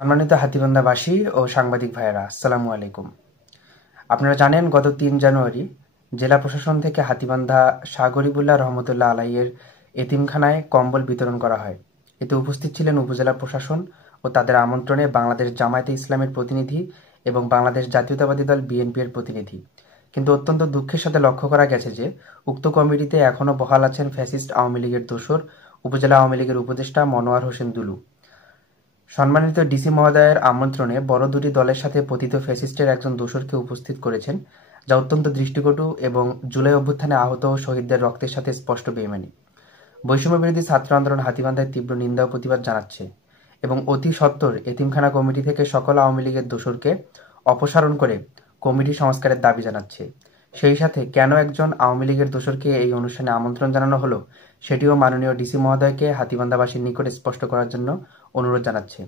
সম্মানিত হাতীবান্ধাবাসী ও সাংবাদিক ভাইয়েরা, আসসালামু আলাইকুম। আপনারা জানেন, গত ৩ জানুয়ারি জেলা প্রশাসন থেকে হাতীবান্ধা শাহ গরিবুল্লাহ রহমতুল্লাহ আলাইয়ের এতিমখানায় কম্বল বিতরণ করা হয়। এতে উপস্থিত ছিলেন উপজেলা প্রশাসন ও তাদের আমন্ত্রণে বাংলাদেশ জামায়াতে ইসলামের প্রতিনিধি এবং বাংলাদেশ জাতীয়তাবাদী দল বিএনপি-এর প্রতিনিধি। কিন্তু অত্যন্ত দুঃখের সাথে লক্ষ্য করা গেছে যে উক্ত কমিটিতে এখনও বহাল আছেন ফ্যাসিস্ট আওয়ামী লীগের দোসর উপজেলা আওয়ামী লীগের উপদেষ্টা মনোয়ার হোসেন দুলু। সম্মানিত ডিসি মহোদয়ের আমন্ত্রণে বড় দুটি দলের সাথে পতিত ফ্যাসিস্টের একজন দোসরকে উপস্থিত করেছেন, যা অত্যন্ত দৃষ্টিকটু এবং জুলাই অভ্যুত্থানে আহত ও শহীদদের রক্তের সাথে স্পষ্ট বেইমানি। বৈষম্যবিরোধী ছাত্র আন্দোলন হাতীবান্ধায় তীব্র নিন্দা ও প্রতিবাদ জানাচ্ছে এবং অতি সত্বর এতিমখানা কমিটি থেকে সকল আওয়ামী লীগের দোসরকে অপসারণ করে কমিটি সংস্কারের দাবি জানাচ্ছে। সেই সাথে কেন একজন আওয়ামী লীগের দোসরকে এই অনুষ্ঠানে আমন্ত্রণ জানানো হলো, সেটিও মাননীয় ডিসি মহোদয়কে হাতীবান্ধাবাসীর নিকট স্পষ্ট করার জন্য অনুরোধ জানাচ্ছে।